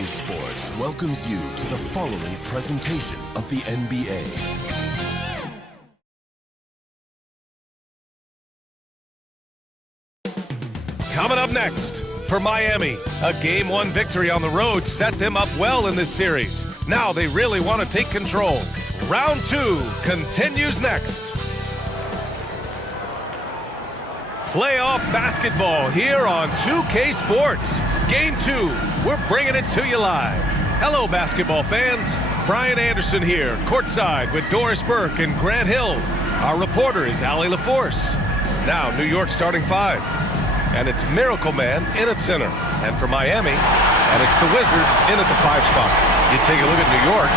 2K Sports welcomes you to the following presentation of the NBA. Coming up next, for Miami, a Game 1 victory on the road set them up well in this series. Now they really want to take control. Round 2 continues next. Playoff basketball here on 2K Sports. Game 2, we're bringing it to you live. Hello, basketball fans. Brian Anderson here, courtside with Doris Burke and Grant Hill. Our reporter is Allie LaForce. Now, New York starting 5. And it's Miracle Man in at center. And for Miami, and it's the Wizard in at the 5 spot. You take a look at New York.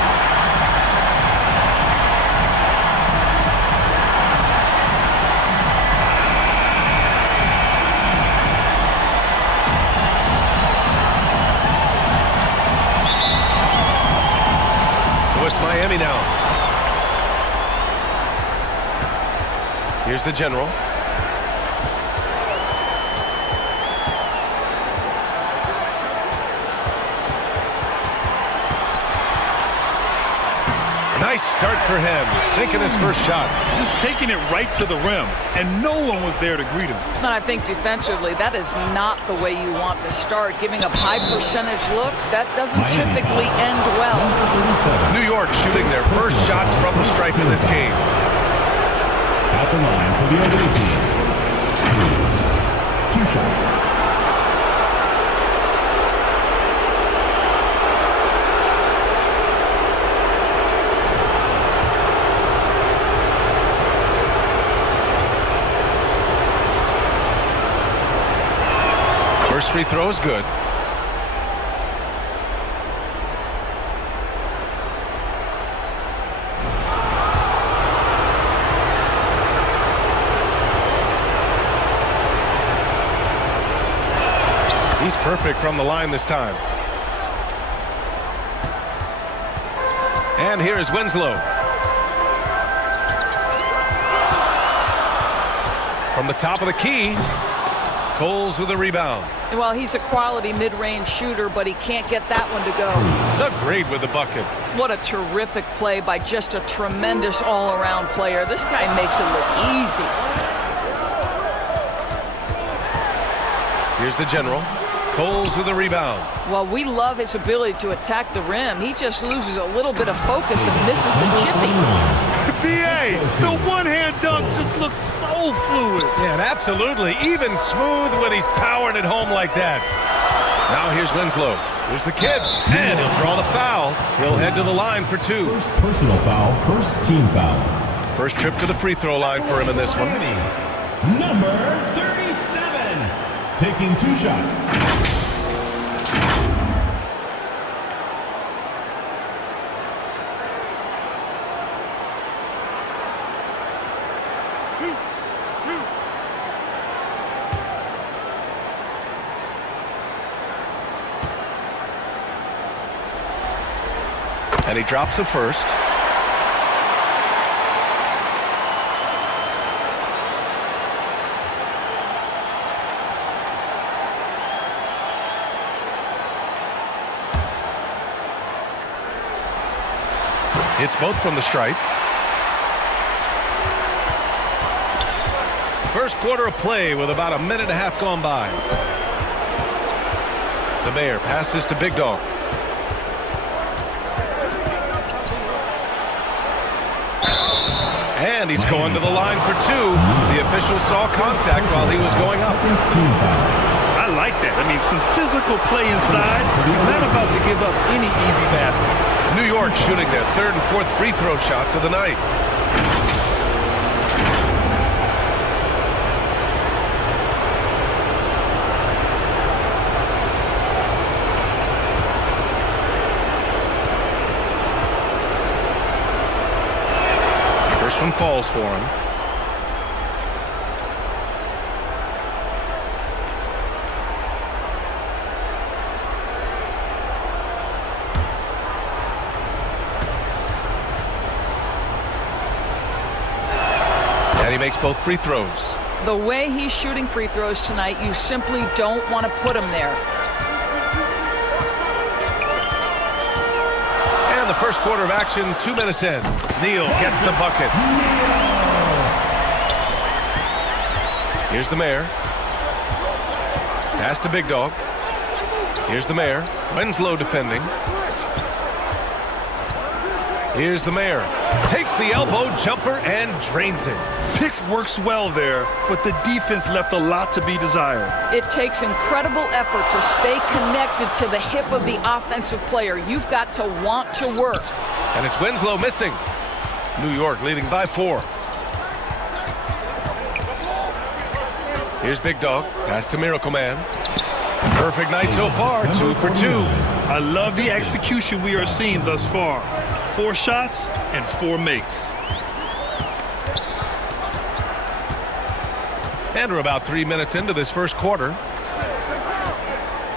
So it's Miami now. Here's the general. Nice start for him, sinking his first shot. Just taking it right to the rim, and no one was there to greet him. And I think defensively, that is not the way you want to start. Giving up high percentage looks, that doesn't typically end well. New York shooting their first shots from the stripe in this game. At the line for the other team. Two shots. First free throw is good. He's perfect from the line this time. And here is Winslow. From the top of the key, Coles with a rebound. Well, he's a quality mid-range shooter, but he can't get that one to go. Look great with the bucket. What a terrific play by just a tremendous all-around player. This guy makes it look easy. Here's the general. Coles with a rebound. Well, we love his ability to attack the rim. He just loses a little bit of focus and misses the chippy. B.A., the one-hand dunk just looks so fluid. Yeah, and absolutely. Even smooth when he's powering it home like that. Now here's Winslow. Here's the kid. And he'll draw the foul. He'll head to the line for 2. First personal foul, first team foul. First trip to the free throw line for him in this one. Number 37. Taking 2 shots. And he drops it first. Hits both from the stripe. First quarter of play with about a minute and a half gone by. The Mayor passes to Big Dog. And he's going to the line for 2. The official saw contact while he was going up. I like that. I mean, some physical play inside. He's not about to give up any easy baskets. New York shooting their 3rd and 4th free throw shots of the night. First one falls for him. And he makes both free throws. The way he's shooting free throws tonight, you simply don't want to put him there. the first quarter of action, 2 minutes in. Neal gets the bucket. Here's the Mayor. Pass to Big Dog. Here's the Mayor. Winslow defending. Here's the Mayor. Takes the elbow jumper and drains it. Pick works well there, but the defense left a lot to be desired. It takes incredible effort to stay connected to the hip of the offensive player. You've got to want to work. And it's Winslow missing. New York leading by 4. Here's Big Dog. Pass to Miracle Man. Perfect night so far. 2 for 2. I love the execution we are seeing thus far. 4 shots and 4 makes. And we're about 3 minutes into this first quarter.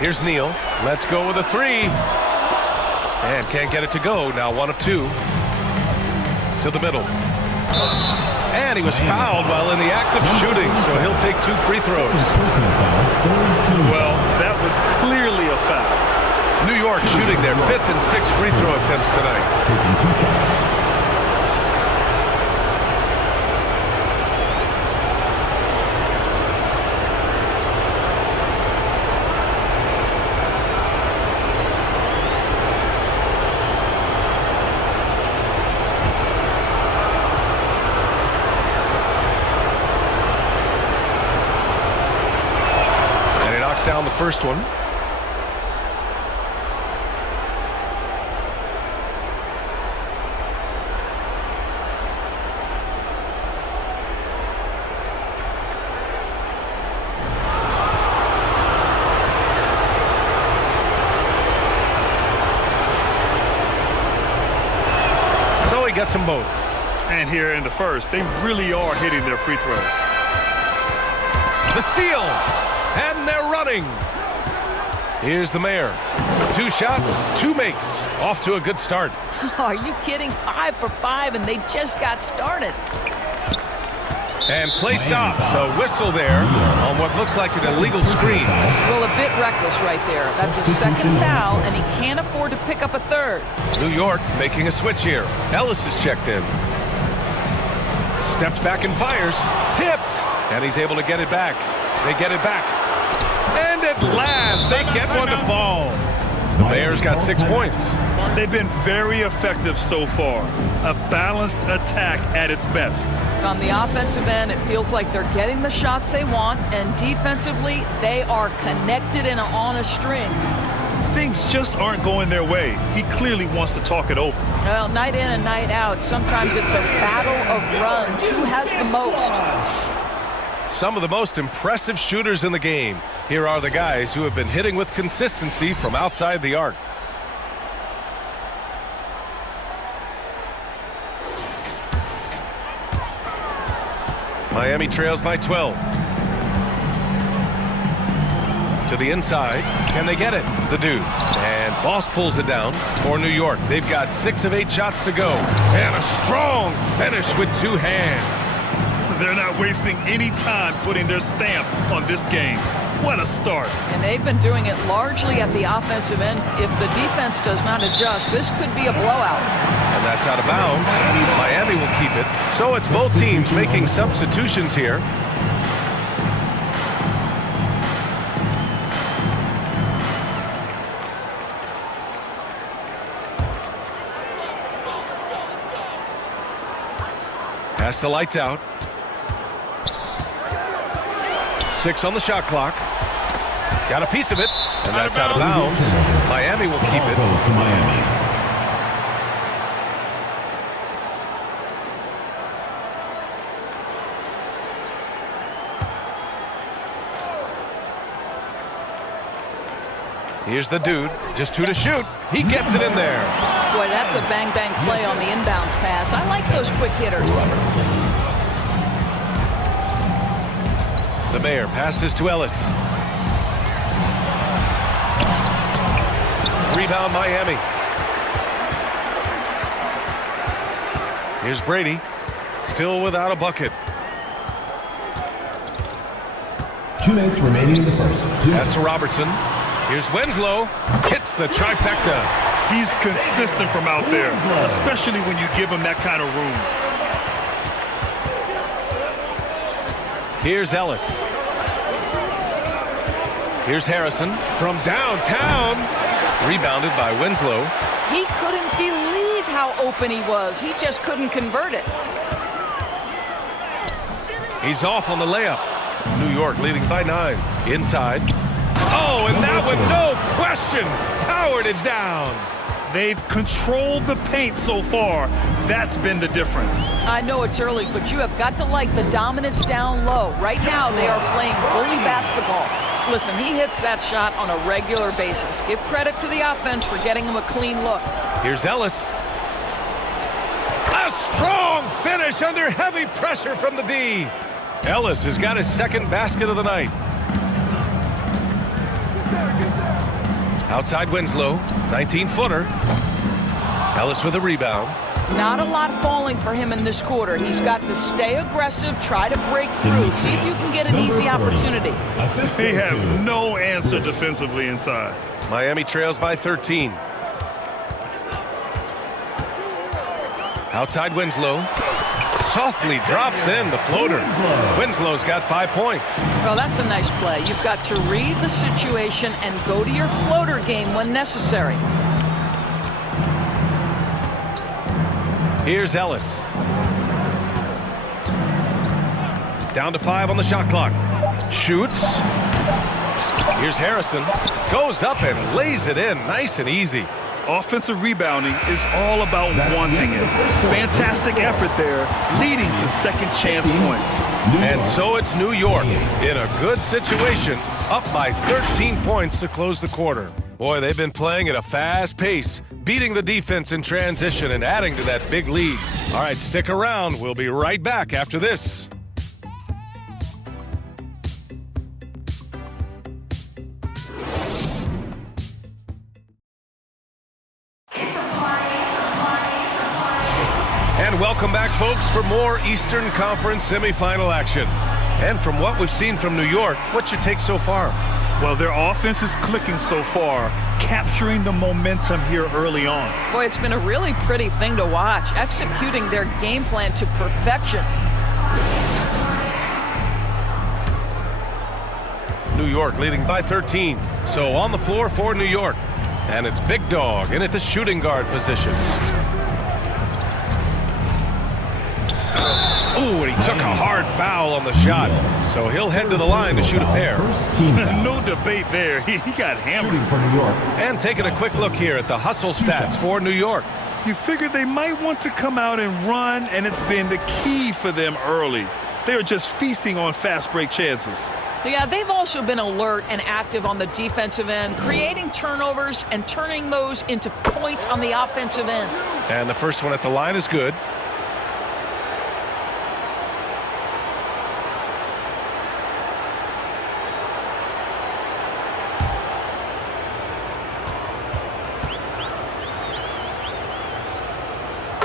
Here's Neal. Let's go with a 3. And can't get it to go. Now 1 of 2. To the middle. And he was fouled while in the act of shooting, so he'll take 2 free throws. Well, that was clearly a foul. New York shooting their 5th and 6th free throw attempts tonight. Taking 2 shots. Down the first one. So he gets them both. And here in the first, they really are hitting their free throws. The steal. And they're running. Here's the Mayor. 2 shots, 2 makes. Off to a good start. Are you kidding? 5 for 5, and they just got started. And play stops. A whistle there on what looks like an illegal screen. Well, a bit reckless right there. That's a second foul, and he can't afford to pick up a third. New York making a switch here. Ellis is checked in. Steps back and fires. Tipped. And he's able to get it back. They get it back. And at last, they get one to fall. The Bears got 6 points. They've been very effective so far. A balanced attack at its best. On the offensive end, it feels like they're getting the shots they want, and defensively, they are connected and on a string. Things just aren't going their way. He clearly wants to talk it over. Well, night in and night out, sometimes it's a battle of runs. Who has the most? Some of the most impressive shooters in the game. Here are the guys who have been hitting with consistency from outside the arc. Miami trails by 12. To the inside. Can they get it? The dude. And Boss pulls it down for New York. They've got 6 of 8 shots to go. And a strong finish with 2 hands. They're not wasting any time putting their stamp on this game. What a start. And they've been doing it largely at the offensive end. If the defense does not adjust, this could be a blowout. And that's out of bounds. Miami will keep it. So it's both teams making substitutions here. Pass to lights out. 6 on the shot clock. Got a piece of it, and that's out of bounds. Miami will keep it. Goes to Miami. Here's the dude, just 2 to shoot. He gets it in there. Boy, that's a bang-bang play on the inbounds pass. I like those quick hitters. The Mayor passes to Ellis. Rebound Miami. Here's Brady, still without a bucket. 2 minutes remaining in the first. Pass to Robertson. Here's Winslow. Hits the trifecta. He's consistent from out there, especially when you give him that kind of room. Here's Ellis. Here's Harrison from downtown. Rebounded by Winslow. He couldn't believe how open he was. He just couldn't convert it. He's off on the layup. New York leading by 9. Inside. Oh, and that one, no question, powered it down. They've controlled the paint so far. That's been the difference. I know it's early, but you have got to like the dominance down low. Right now, they are playing bully basketball. Listen, he hits that shot on a regular basis. Give credit to the offense for getting him a clean look. Here's Ellis. A strong finish under heavy pressure from the D. Ellis has got his second basket of the night. Outside Winslow, 19-footer. Ellis with a rebound. Not a lot falling for him in this quarter. He's got to stay aggressive, try to break through, see if you can get an easy opportunity. They have no answer defensively inside. Miami trails by 13. Outside Winslow. Softly drops in the floater. Winslow's got 5 points. Well, that's a nice play. You've got to read the situation and go to your floater game when necessary. Here's Ellis. Down to 5 on the shot clock. Shoots. Here's Harrison. Goes up and lays it in nice and easy. Offensive rebounding is all about wanting it. Fantastic effort there, leading to second chance points. And so it's New York in a good situation, up by 13 points to close the quarter. Boy, they've been playing at a fast pace, beating the defense in transition and adding to that big lead. All right, stick around. We'll be right back after this. And welcome back, folks, for more Eastern Conference semifinal action. And from what we've seen from New York, what's your take so far? Well, their offense is clicking so far, capturing the momentum here early on. Boy, it's been a really pretty thing to watch, executing their game plan to perfection. New York leading by 13. So on the floor for New York. And it's Big Dog in at the shooting guard position. Ooh, and he took a hard foul on the shot. So he'll head to the line to shoot a pair. No debate there. He got hammered. Shooting for New York. And taking a quick look here at the hustle stats for New York. You figured they might want to come out and run, and it's been the key for them early. They're just feasting on fast break chances. Yeah, they've also been alert and active on the defensive end, creating turnovers and turning those into points on the offensive end. And the first one at the line is good.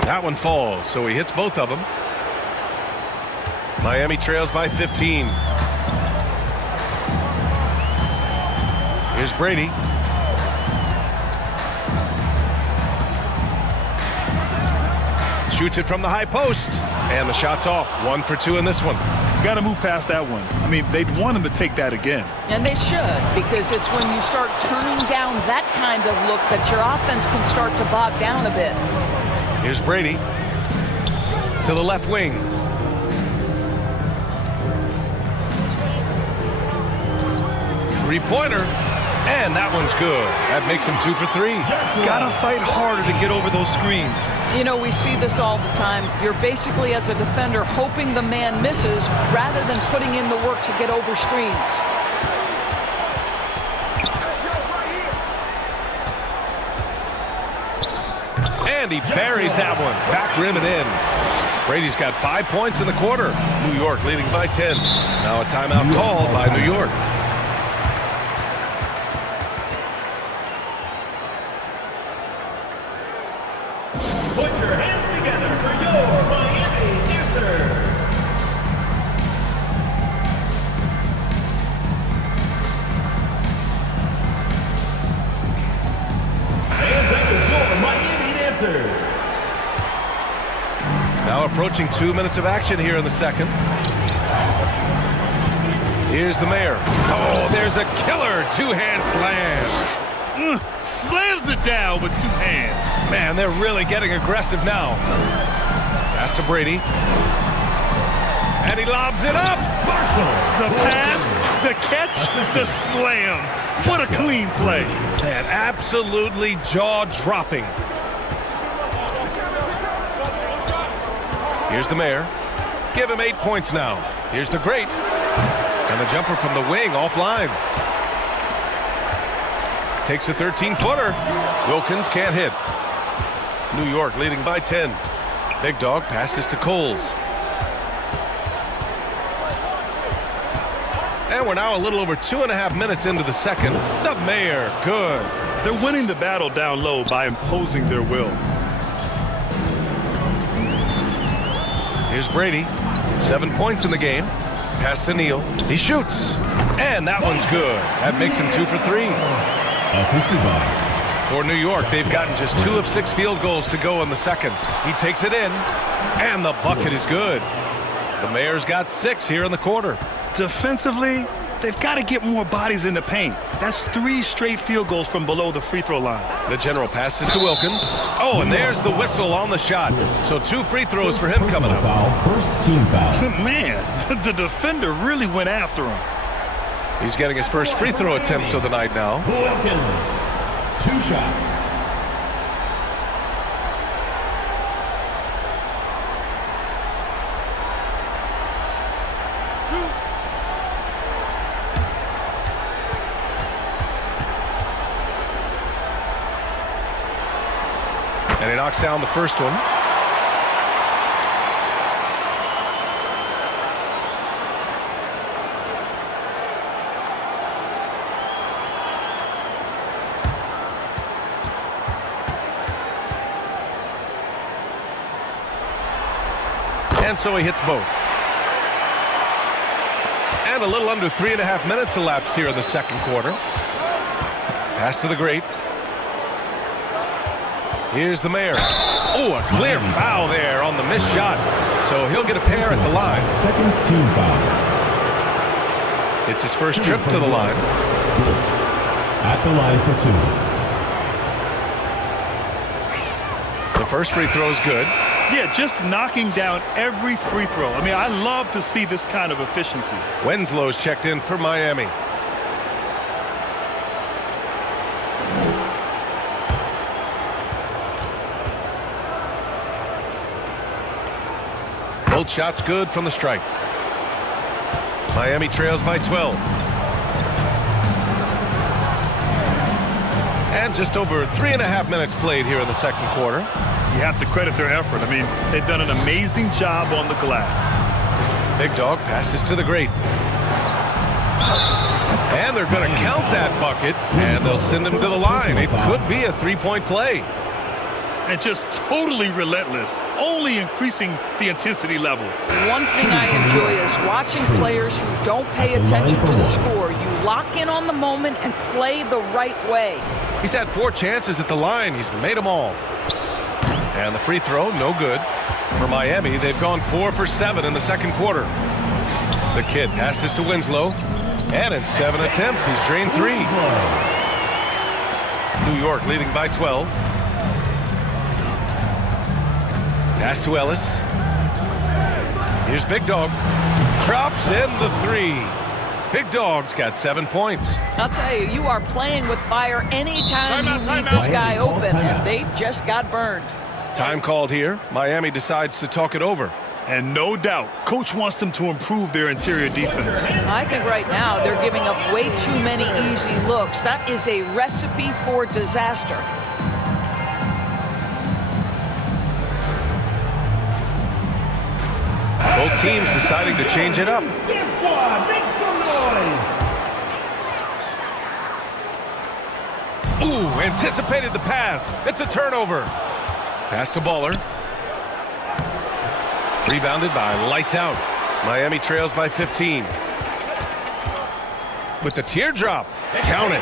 That one falls, so he hits both of them. Miami trails by 15. Here's Brady. Shoots it from the high post, and the shot's off. 1 for 2 in this one. Got to move past that one. I mean, they'd want him to take that again. And they should, because it's when you start turning down that kind of look that your offense can start to bog down a bit. Here's Brady to the left wing. Three-pointer, and that one's good. That makes him 2 for 3. Gotta fight harder to get over those screens. You know, we see this all the time. You're basically, as a defender, hoping the man misses rather than putting in the work to get over screens. And he buries that one. Back rim and in. Brady's got 5 points in the quarter. New York leading by 10. Now a timeout called by New York. Put your hands together for your Miami answer. And that is your answers. Now approaching 2 minutes of action here in the second. Here's the mayor. Oh, there's a killer two-hand slam. Slams it down with 2 hands. Man, they're really getting aggressive now. Pass to Brady. And he lobs it up. The pass, the catch, the slam. What a clean play. Man, absolutely jaw-dropping. Here's the mayor. Give him 8 points now. Here's the great. And the jumper from the wing offline. Takes a 13-footer. Wilkins can't hit. New York leading by 10. Big Dog passes to Coles. And we're now a little over 2.5 minutes into the second. The mayor, good. They're winning the battle down low by imposing their will. Here's Brady. 7 points in the game. Pass to Neal. He shoots. And that one's good. That makes him 2 for 3. Assisted by. For New York, they've gotten just 2 of 6 field goals to go in the second. He takes it in. And the bucket is good. The Mayor's got 6 here in the quarter. Defensively, they've got to get more bodies in the paint. That's 3 straight field goals from below the free throw line. The general passes to Wilkins. Oh, and there's the whistle on the shot. So 2 free throws for him coming up. Foul. First team foul. Man, the defender really went after him. He's getting his first free throw attempts of the night now. Wilkins, 2 shots. And he knocks down the first one. And so he hits both. And a little under 3.5 minutes elapsed here in the second quarter. Pass to the great. Here's the Mayor. Oh, a clear foul there on the missed shot. So he'll get a pair at the line. Second team foul. It's his first trip to the line. Bliss at the line for 2. The first free throw is good. Yeah, just knocking down every free throw. I mean, I love to see this kind of efficiency. Winslow's checked in for Miami. Both shots good from the stripe. Miami trails by 12. And just over 3.5 minutes played here in the second quarter. You have to credit their effort. I mean, they've done an amazing job on the glass. Big Dog passes to the great. And they're going to count that bucket, and they'll send him to the line. It could be a 3-point play. And just totally relentless, only increasing the intensity level. One thing I enjoy is watching players who don't pay attention to the score. You lock in on the moment and play the right way. He's had 4 chances at the line. He's made them all. And the free throw, no good. For Miami, they've gone 4 for 7 in the second quarter. The kid passes to Winslow. And in 7 attempts, he's drained 3. New York leading by 12. Pass to Ellis. Here's Big Dog. Drops in the 3. Big Dog's got 7 points. I'll tell you, you are playing with fire anytime you leave this guy open, and they just got burned. Time called here. Miami decides to talk it over. And no doubt, coach wants them to improve their interior defense. I think right now they're giving up way too many easy looks. That is a recipe for disaster. Both teams deciding to change it up. Get squad, make some noise. Ooh, anticipated the pass. It's a turnover. Pass to Baller. Rebounded by Lights Out. Miami trails by 15. with the teardrop. Count it.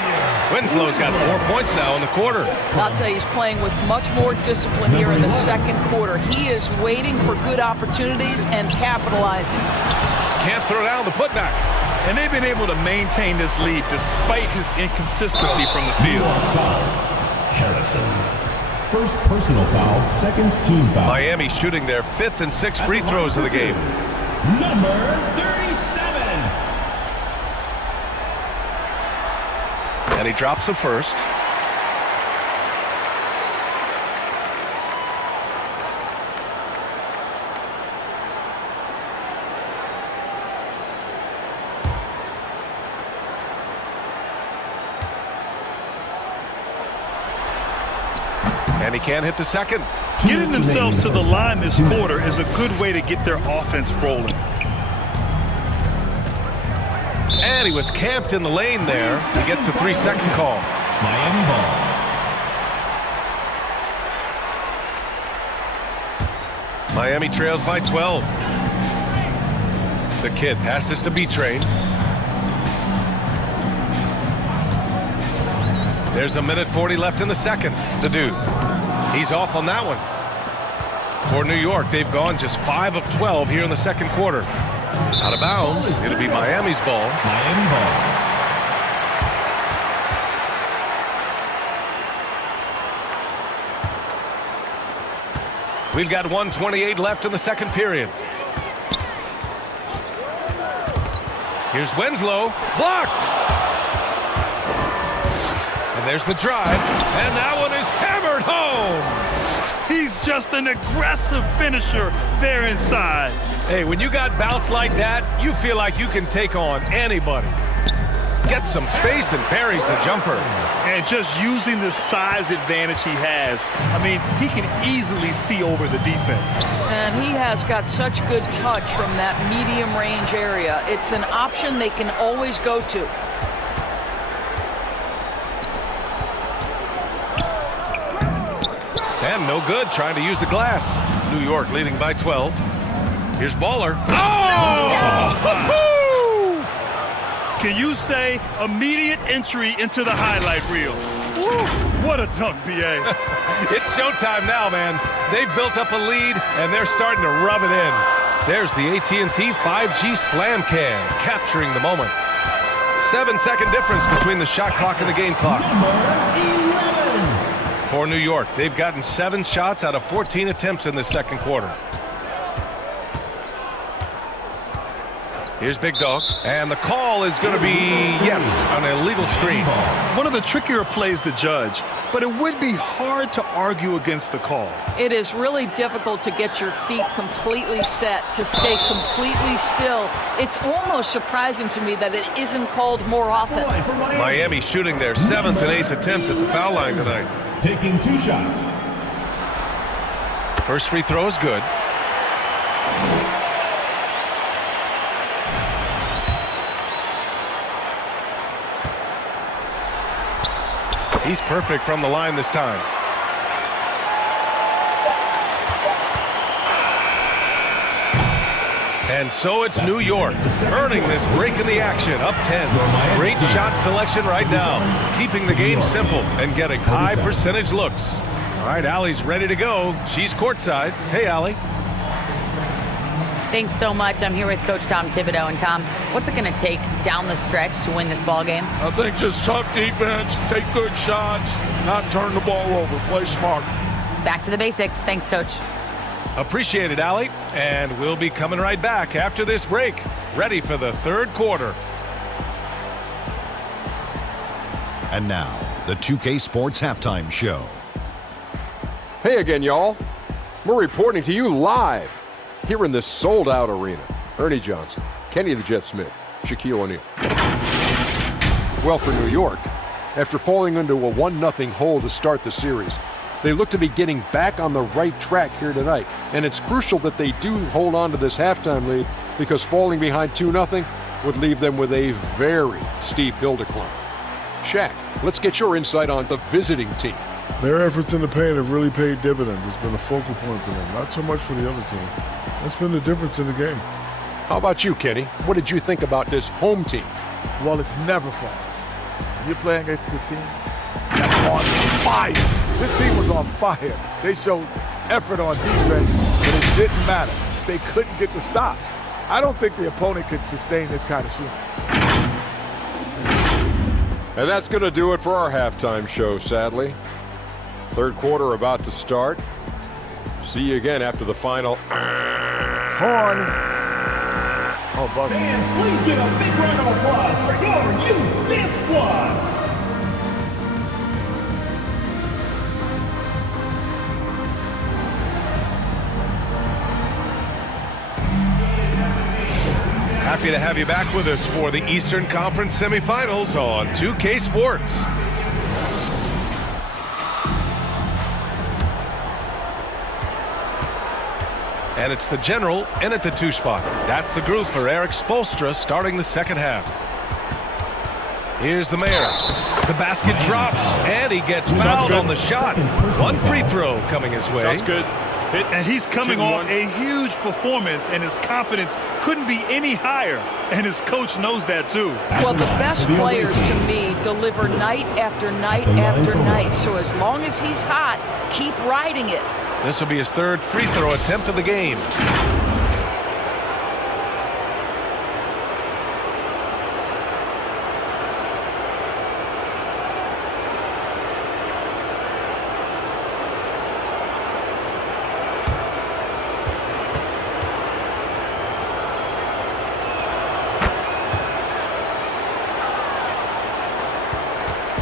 Winslow's got 4 points now in the quarter. I'll tell you, he's playing with much more discipline here in the second quarter. He is waiting for good opportunities and capitalizing. Can't throw down the putback. And they've been able to maintain this lead despite his inconsistency from the field. Harrison. First personal foul, second team foul. Miami shooting their 5th and 6th free throws of the game. Number 37. And he drops the first. And he can't hit the second. Getting themselves to the line this quarter is a good way to get their offense rolling. And he was camped in the lane there. He gets a 3-second call. Miami ball. Miami trails by 12. The kid passes to B-Train. There's a minute 40 left in the second. The dude. He's off on that one. For New York, they've gone just 5 of 12 here in the second quarter. Out of bounds. It'll be Miami's ball. Miami ball. We've got 1:28 left in the second period. Here's Winslow. Blocked. And there's the drive. And that one is hammered home. He's just an aggressive finisher there inside. Hey, when you got bounce like that, you feel like you can take on anybody. Gets some space and parries the jumper. And just using the size advantage he has, I mean, he can easily see over the defense. And he has got such good touch from that medium range area. It's an option they can always go to. And no good trying to use the glass. New York leading by 12. Here's Baller. Oh! Can you say immediate entry into the highlight reel? Woo, what a dunk, B.A. It's showtime now, man. They've built up a lead, and they're starting to rub it in. There's the AT&T 5G Slam Cam, capturing the moment. 7-second difference between the shot clock and the game clock. For New York, they've gotten 7 shots out of 14 attempts in the second quarter. Here's Big Dog, and the call is going to be, yes, an illegal screen. One of the trickier plays to judge, but it would be hard to argue against the call. It is really difficult to get your feet completely set, to stay completely still. It's almost surprising to me that it isn't called more often. Miami shooting their 7th and 8th attempts at the foul line tonight. Taking 2 shots. First free throw is good. He's perfect from the line this time. And so it's New York earning this break in the action, up 10. Great shot selection right now, keeping the game simple and getting high percentage looks. All right, Allie's ready to go. She's courtside. Hey, Allie. Thanks so much. I'm here with Coach Tom Thibodeau. And Tom, what's it going to take down the stretch to win this ball game? I think just tough defense, take good shots, not turn the ball over, play smart. Back to the basics. Thanks, Coach. Appreciate it, Allie. And we'll be coming right back after this break, ready for the third quarter. And now, the 2K Sports Halftime Show. Hey again, y'all. We're reporting to you live here in this sold-out arena. Ernie Johnson, Kenny the Jet Smith, Shaquille O'Neal. Well, for New York, after falling into a 1-0 hole to start the series, they look to be getting back on the right track here tonight. And it's crucial that they do hold on to this halftime lead, because falling behind 2-0 would leave them with a very steep hill to climb. Shaq, let's get your insight on the visiting team. Their efforts in the paint have really paid dividends. It's been a focal point for them, not so much for the other team. That's been the difference in the game. How about you, Kenny? What did you think about this home team? Well, it's never fun. When you're playing against a team that's on fire. This team was on fire. They showed effort on defense, but it didn't matter. They couldn't get the stops. I don't think the opponent could sustain this kind of shooting. And that's going to do it for our halftime show, sadly. Third quarter about to start. See you again after the final. Horn. Oh, Bubba. Fans, please give a big round of applause for your youth dance squad. Happy to have you back with us for the Eastern Conference semifinals on 2K Sports. And it's the General in at the 2 spot. That's the group for Eric Spoelstra starting the second half. Here's the Mayor. The basket drops, and he gets fouled on the shot. One free throw coming his way. Shot's good. And he's coming off a huge performance, and his confidence couldn't be any higher. And his coach knows that, too. Well, the best players, to me, deliver night after night after night. So as long as he's hot, keep riding it. This will be his third free throw attempt of the game.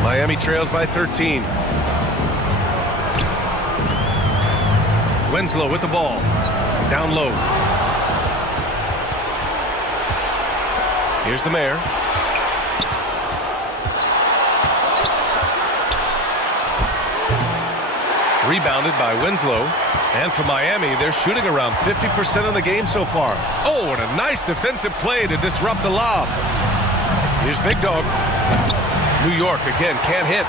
Miami trails by 13. Winslow with the ball. Down low. Here's the Mayor. Rebounded by Winslow. And for Miami, they're shooting around 50% of the game so far. Oh, and a nice defensive play to disrupt the lob. Here's Big Dog. New York again can't hit.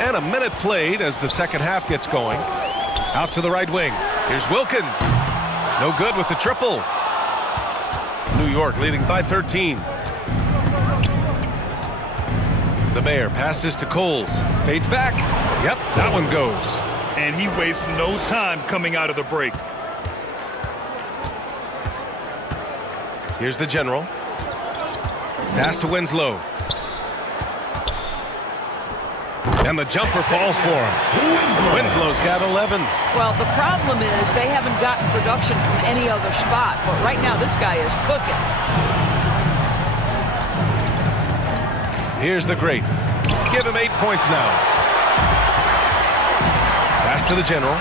And a minute played as the second half gets going. Out to the right wing. Here's Wilkins. No good with the triple. New York leading by 13. The Mayor passes to Coles. Fades back. Yep, that one goes. And he wastes no time coming out of the break. Here's the General. Pass to Winslow. And the jumper falls for him. Winslow's got 11. Well, the problem is they haven't gotten production from any other spot. But right now, this guy is cooking. Here's the great. Give him 8 points now. Pass to the General.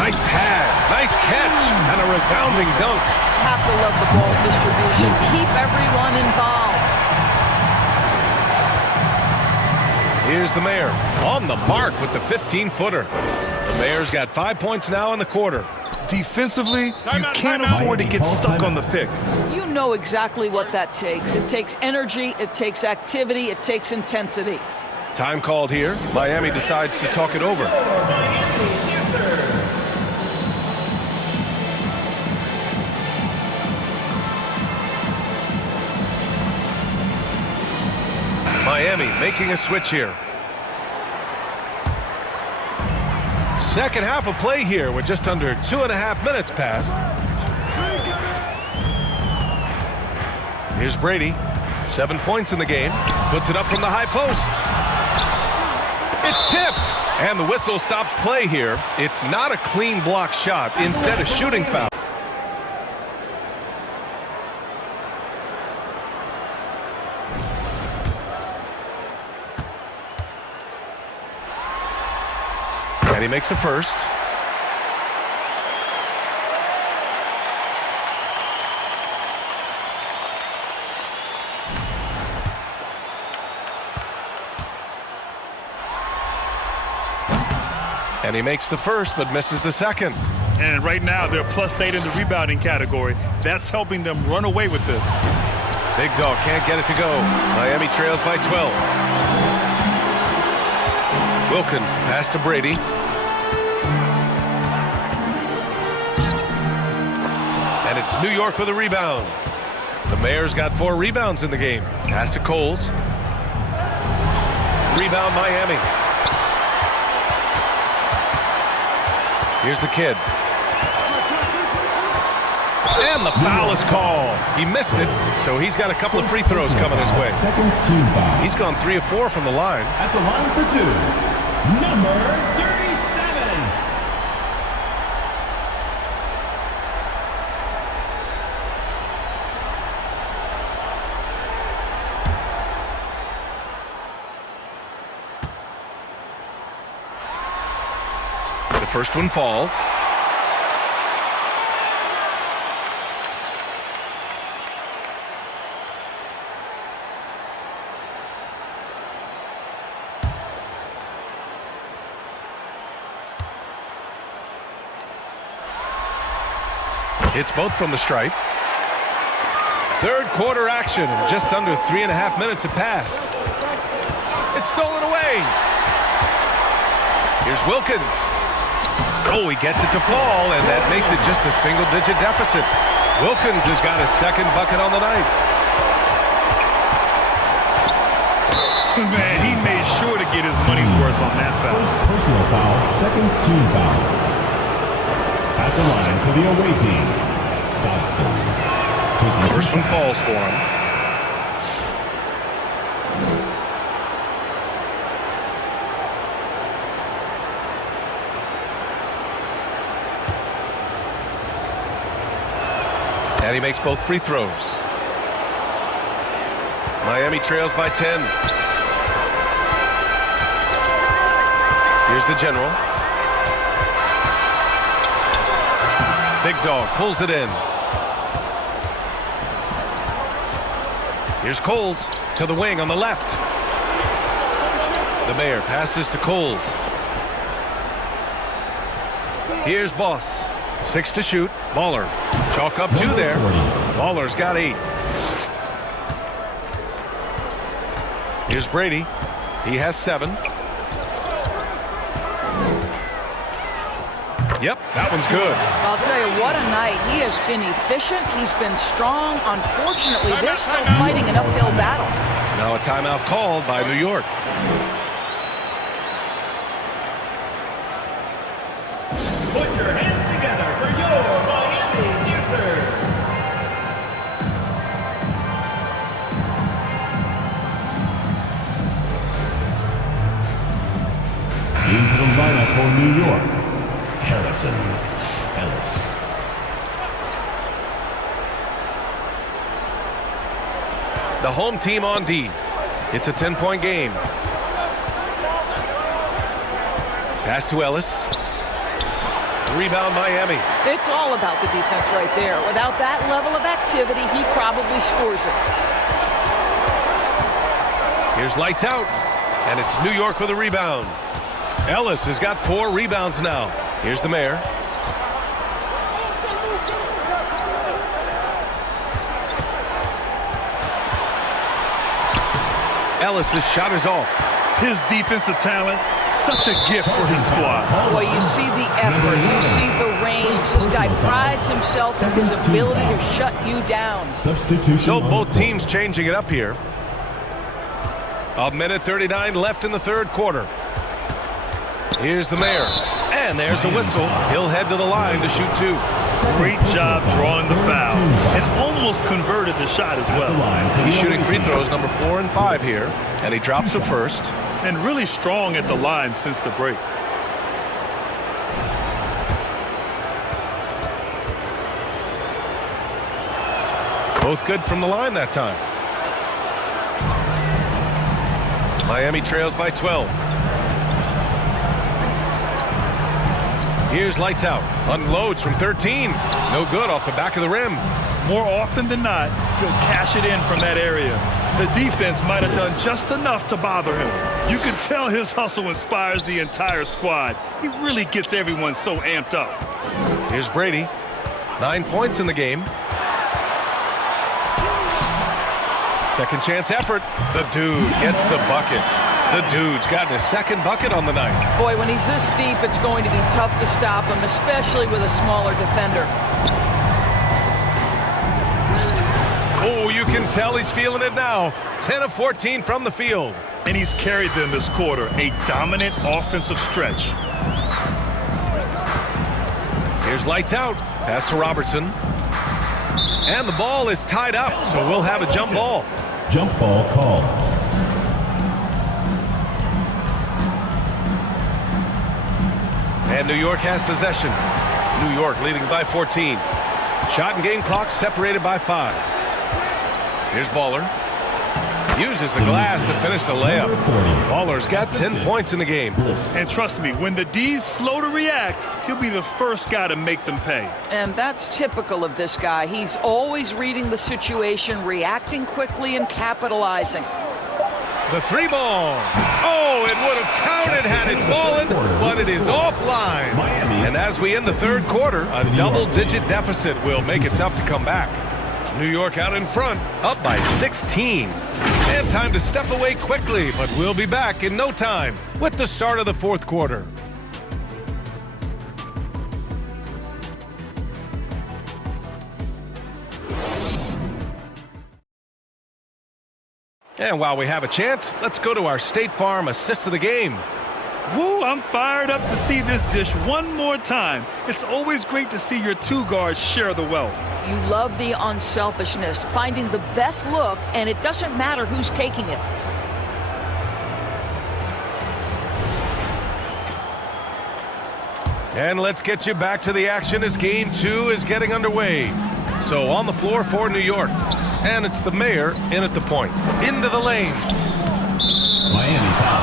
Nice pass. Nice catch. And a resounding dunk. Have to love the ball distribution. Keep everyone involved. Here's the Mayor on the mark with the 15-footer. The Mayor's got 5 points now in the quarter. Defensively, you can't afford to get stuck on the pick. You know exactly what that takes. It takes energy, it takes activity, it takes intensity. Time called here. Miami decides to talk it over. Miami making a switch here. Second half of play here with just under 2.5 minutes passed. Here's Brady. 7 points in the game. Puts it up from the high post. It's tipped. And the whistle stops play here. It's not a clean block shot. Instead, a shooting foul. And he makes the first. And he makes the first, but misses the second. And right now, they're +8 in the rebounding category. That's helping them run away with this. Big Dog can't get it to go. Miami trails by 12. Wilkins pass to Brady. And it's It's New York with a rebound. The Mayor's got 4 rebounds in the game. Pass to Coles. Rebound Miami. Here's the kid. And the foul is called. He missed it, so he's got a couple of free throws coming his way. Second team foul. He's gone 3 of 4 from the line. At the line for 2, number 37. The first one falls. It's both from the stripe. Third quarter action, and just under 3.5 minutes have passed. It's stolen away. Here's Wilkins. Oh, he gets it to fall, and that makes it just a single-digit deficit. Wilkins has got his second bucket on the night. Man, he made sure to get his money's worth on that foul. First personal foul, second team foul. At the line for the away team, Dodson. First one falls for him. And he makes both free throws. Miami trails by 10. Here's the general. Big Dog pulls it in. Here's Coles to the wing on the left. The Mayor passes to Coles. Here's Boss. 6 to shoot. Baller. Chalk up 2 there. Baller's got 8. Here's Brady. He has 7. Yep, that one's good. I'll tell you, what a night. He has been efficient. He's been strong. Unfortunately, they're still fighting an uphill battle. Now a timeout called by New York. Put your hands together for your Miami Users. Into the lineup for New York, Harrison Ellis. The home team on D. It's a 10-point game. Pass to Ellis. Rebound Miami. It's all about the defense right there. Without that level of activity, he probably scores it. Here's lights out. And it's New York with a rebound. Ellis has got 4 rebounds now. Here's the Mayor. Ellis' shot is off. His defensive talent, such a gift for his squad. Boy, you see the effort, you see the range. This guy prides himself in his ability to shut you down. Substitution. So both teams changing it up here. 1:39 left in the third quarter. Here's the Mayor. And there's a whistle. He'll head to the line to shoot 2. Great job drawing the foul. And almost converted the shot as well. He's shooting free throws number 4 and 5 here. And he drops the first. And really strong at the line since the break. Both good from the line that time. Miami trails by 12. Here's lights out. Unloads from 13. No good off the back of the rim. More often than not, he'll cash it in from that area. The defense might have done just enough to bother him. You can tell his hustle inspires the entire squad. He really gets everyone so amped up. Here's Brady. 9 points in the game. Second chance effort. The dude gets the bucket. The dude's gotten his second bucket on the night. Boy, when he's this deep, it's going to be tough to stop him, especially with a smaller defender. Oh, you can tell he's feeling it now. 10 of 14 from the field. And he's carried them this quarter. A dominant offensive stretch. Here's lights out. Pass to Robertson. And the ball is tied up, so we'll have a jump ball. Jump ball called. And New York has possession. New York leading by 14. Shot and game clock separated by 5. Here's Baller. Uses the glass to finish the layup. Baller's got 10 points in the game. And trust me, when the D's slow to react, he'll be the first guy to make them pay. And that's typical of this guy. He's always reading the situation, reacting quickly, and capitalizing. The 3-ball. Oh, it would have counted had it fallen, but it is offline. And as we end the third quarter, a double-digit deficit will make it tough to come back. New York out in front, up by 16. And time to step away quickly, but we'll be back in no time with the start of the fourth quarter. And while we have a chance, let's go to our State Farm assist of the game. Woo, I'm fired up to see this dish one more time. It's always great to see your two guards share the wealth. You love the unselfishness, finding the best look, and it doesn't matter who's taking it. And let's get you back to the action as game 2 is getting underway. So on the floor for New York. And it's the mayor in at the point. Into the lane. Miami foul.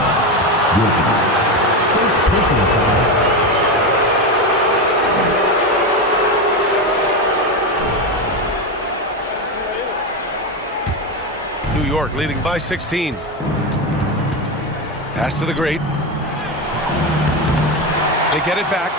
Wilkins. First personal foul. New York leading by 16. Pass to the great. They get it back.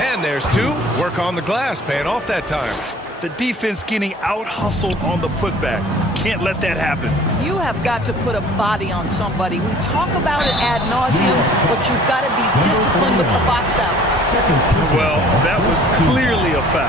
And there's 2. Work on the glass, paying off that time. The defense getting out-hustled on the putback. Can't let that happen. You have got to put a body on somebody. We talk about it ad nauseum, but you've got to be disciplined with the box outs. Well, that was clearly a foul.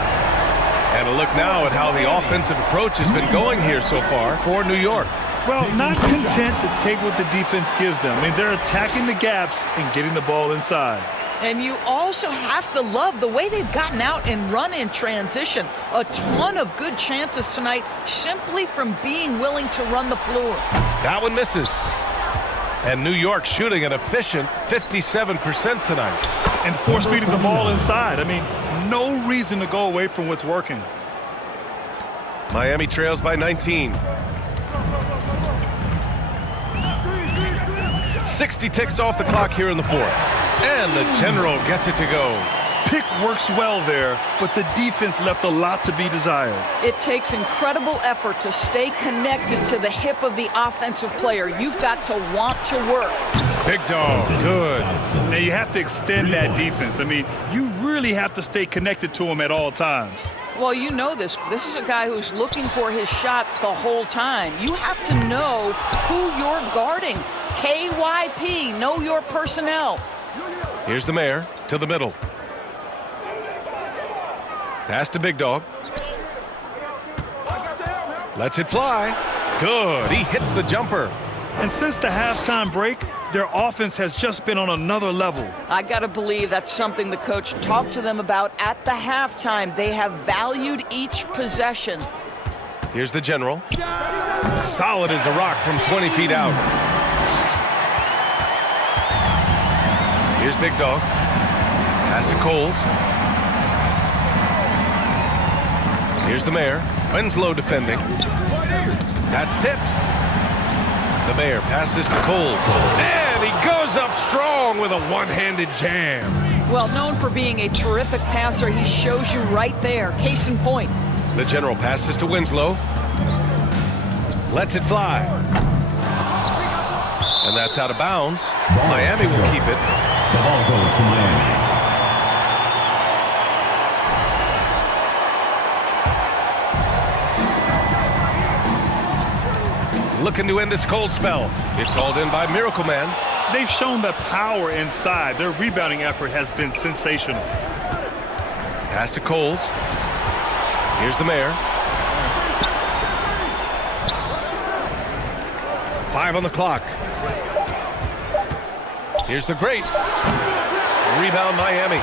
And a look now at how the offensive approach has been going here so far for New York. Well, not content to take what the defense gives them. I mean, they're attacking the gaps and getting the ball inside. And you also have to love the way they've gotten out and run in transition. A ton of good chances tonight simply from being willing to run the floor. That one misses. And New York shooting an efficient 57% tonight. And force feeding the ball inside. I mean, no reason to go away from what's working. Miami trails by 19. 60 ticks off the clock here in the fourth. And the general gets it to go. Pick works well there, but the defense left a lot to be desired. It takes incredible effort to stay connected to the hip of the offensive player. You've got to want to work. Big dog, good. Now you have to extend that defense. I mean, you really have to stay connected to him at all times. Well, you know this. This is a guy who's looking for his shot the whole time. You have to know who you're guarding. KYP, know your personnel. Here's the mayor to the middle. Pass to Big Dog. Lets it fly. Good. He hits the jumper. And since the halftime break, their offense has just been on another level. I got to believe that's something the coach talked to them about at the halftime. They have valued each possession. Here's the general. Solid as a rock from 20 feet out. Here's Big Dog. Pass to Coles. Here's the mayor. Winslow defending. That's tipped. The mayor passes to Coles. And he goes up strong with a one-handed jam. Well, known for being a terrific passer, he shows you right there. Case in point. The general passes to Winslow. Lets it fly. And that's out of bounds. Miami will keep it. The ball goes to Miami. Looking to end this cold spell. It's hauled in by Miracle Man. They've shown the power inside. Their rebounding effort has been sensational. Pass to Coles. Here's the mayor. 5 on the clock. Here's the great. Rebound, Miami.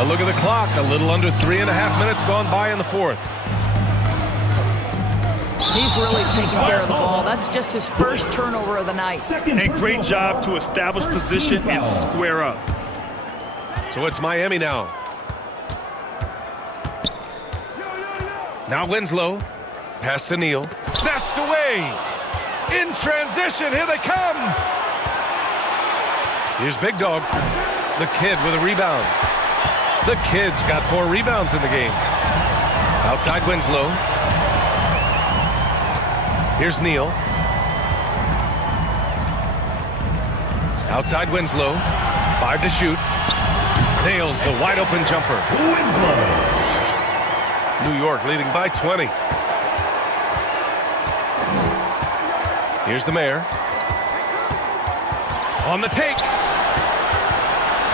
A look at the clock. A little under 3.5 minutes gone by in the fourth. He's really taking care of the ball. That's just his first turnover of the night. And great job to establish position and square up. So it's Miami now. Now Winslow. Pass to Neal. Snatched away. In transition. Here they come. Here's Big Dog. The kid with a rebound. The kid's got 4 rebounds in the game. Outside Winslow. Here's Neal. Outside Winslow. 5 to shoot. Nails the wide open jumper. Winslow. New York leading by 20. Here's the mayor. On the take.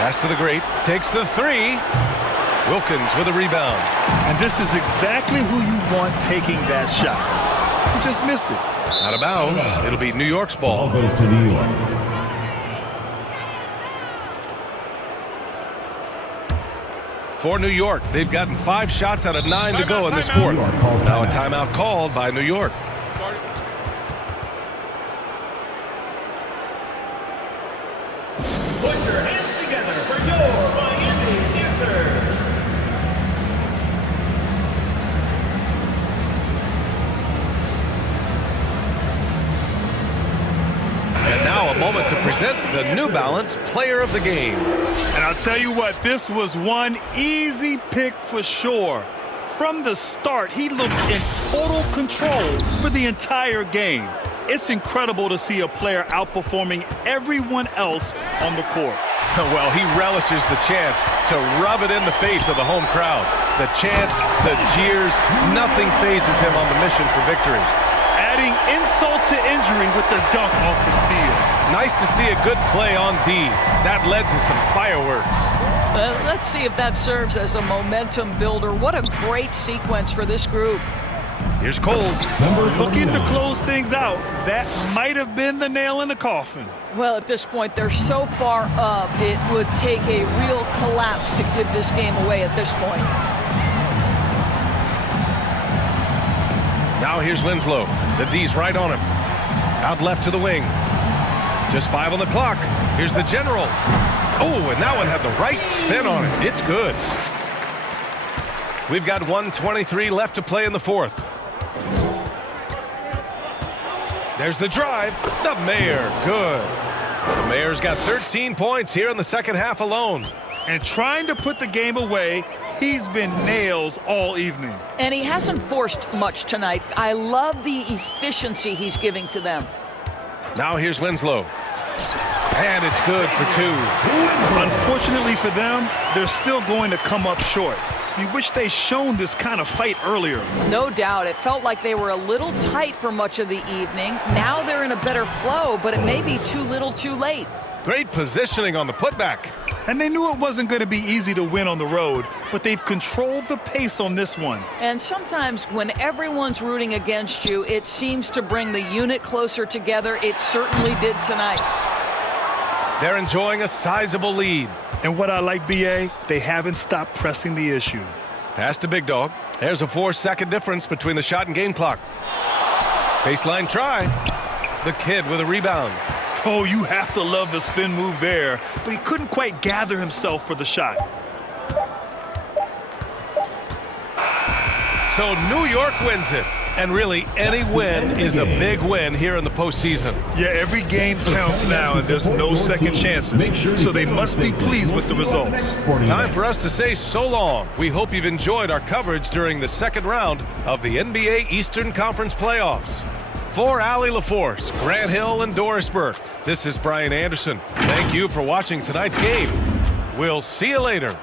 Pass to the great. Takes the 3. Wilkins with a rebound. And this is exactly who you want taking that shot. You just missed it. Out of bounds. It'll be New York's ball. Ball goes to New York. For New York, they've gotten 5 shots out of 9 to go in this fourth. Now a timeout called by New York. Put your hands together for your Miami Dancers. And now a moment to present the New Balance Player of the Game. And I'll tell you what, this was one easy pick for sure. From the start, he looked in total control for the entire game. It's incredible to see a player outperforming everyone else on the court. Well, he relishes the chance to rub it in the face of the home crowd. The chants, the jeers, nothing phases him on the mission for victory. Adding insult to injury with the dunk off the steal. Nice to see a good play on D. That led to some fireworks. Let's see if that serves as a momentum builder. What a great sequence for this group. Here's Coles. Looking to close things out. That might have been the nail in the coffin. Well, at this point, they're so far up, it would take a real collapse to give this game away at this point. Now here's Winslow. The D's right on him. Out left to the wing. Just 5 on the clock. Here's the general. Oh, and that one had the right spin on it. It's good. We've got 1:23 left to play in the fourth. There's the drive. The Mayor, good. The Mayor's got 13 points here in the second half alone. And trying to put the game away, he's been nails all evening. And he hasn't forced much tonight. I love the efficiency he's giving to them. Now here's Winslow. And it's good for 2. Unfortunately for them, they're still going to come up short. We wish they'd shown this kind of fight earlier. No doubt. It felt like they were a little tight for much of the evening. Now they're in a better flow, but it may be too little too late. Great positioning on the putback. And they knew it wasn't going to be easy to win on the road, but they've controlled the pace on this one. And sometimes when everyone's rooting against you, it seems to bring the unit closer together. It certainly did tonight. They're enjoying a sizable lead. And what I like, B.A., they haven't stopped pressing the issue. Pass to Big Dog. There's a 4-second difference between the shot and game clock. Baseline try. The kid with a rebound. Oh, you have to love the spin move there, but he couldn't quite gather himself for the shot. So New York wins it. And really, any win is a big win here in the postseason. Yeah, every game counts now, and there's no second chances. So they must be pleased with the results. Time for us to say so long. We hope you've enjoyed our coverage during the second round of the NBA Eastern Conference Playoffs. For Allie LaForce, Grant Hill, and Doris Burke, this is Brian Anderson. Thank you for watching tonight's game. We'll see you later.